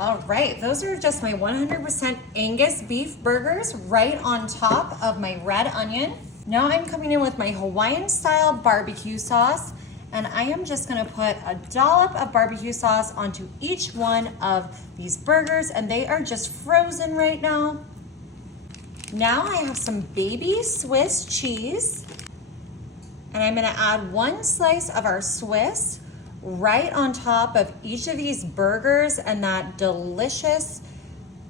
All right, those are just my 100% Angus beef burgers right on top of my red onion. Now I'm coming in with my Hawaiian style barbecue sauce, and I am just gonna put a dollop of barbecue sauce onto each one of these burgers, and they are just frozen right now. Now I have some baby Swiss cheese, and I'm gonna add 1 slice of our Swiss right on top of each of these burgers and that delicious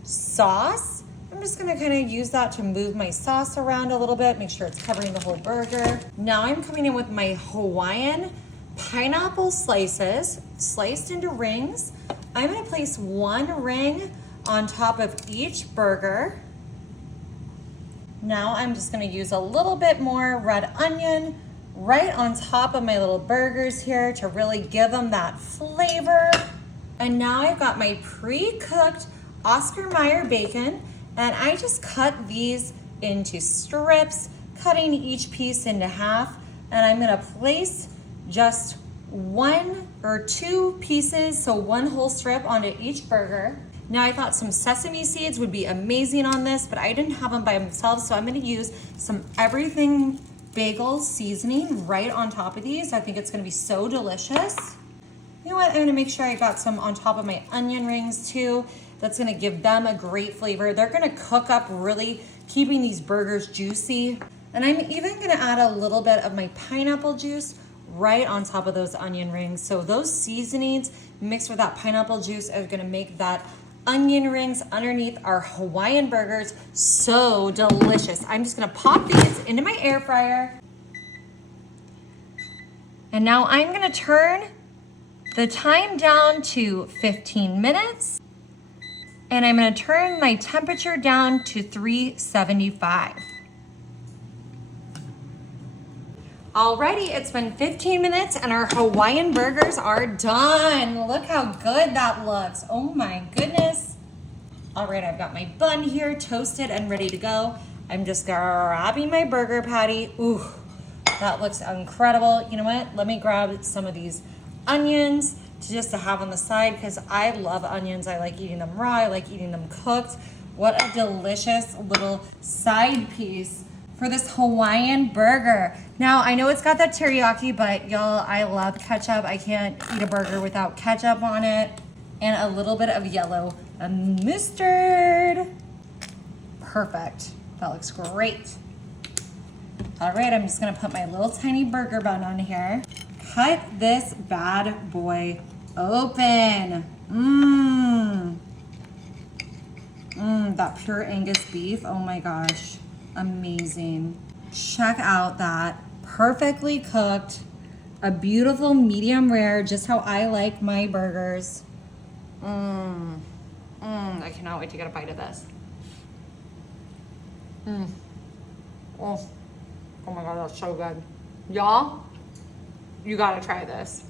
sauce. I'm just gonna kind of use that to move my sauce around a little bit, make sure it's covering the whole burger. Now I'm coming in with my Hawaiian pineapple slices, sliced into rings. I'm gonna place 1 ring on top of each burger. Now I'm just gonna use a little bit more red onion right on top of my little burgers here to really give them that flavor. And now I've got my pre-cooked Oscar Mayer bacon, and I just cut these into strips, cutting each piece into half, and I'm gonna place just 1 or 2 pieces, so 1 whole strip onto each burger. Now I thought some sesame seeds would be amazing on this, but I didn't have them by themselves, so I'm gonna use some everything bagel seasoning right on top of these. I think it's gonna be so delicious. You know what, I'm gonna make sure I got some on top of my onion rings too. That's gonna give them a great flavor. They're gonna cook up really, keeping these burgers juicy. And I'm even gonna add a little bit of my pineapple juice right on top of those onion rings. So those seasonings mixed with that pineapple juice are gonna make that onion rings underneath our Hawaiian burgers so delicious. I'm just gonna pop these into my air fryer. And now I'm gonna turn the time down to 15 minutes. And I'm gonna turn my temperature down to 375. Alrighty, it's been 15 minutes and our Hawaiian burgers are done. Look how good that looks. Oh my goodness. All right, I've got my bun here toasted and ready to go. I'm just grabbing my burger patty. Ooh, that looks incredible. You know what? Let me grab some of these onions just to have on the side because I love onions. I like eating them raw. I like eating them cooked. What a delicious little side piece for this Hawaiian burger. Now, I know it's got that teriyaki, but y'all, I love ketchup. I can't eat a burger without ketchup on it. And a little bit of yellow mustard. Perfect. That looks great. All right, I'm just gonna put my little tiny burger bun on here. Cut this bad boy open. That pure Angus beef, oh my gosh. Amazing. Check out that perfectly cooked, a beautiful medium rare, just how I like my burgers. I cannot wait to get a bite of this. Oh my God, that's so good. Y'all, you gotta try this.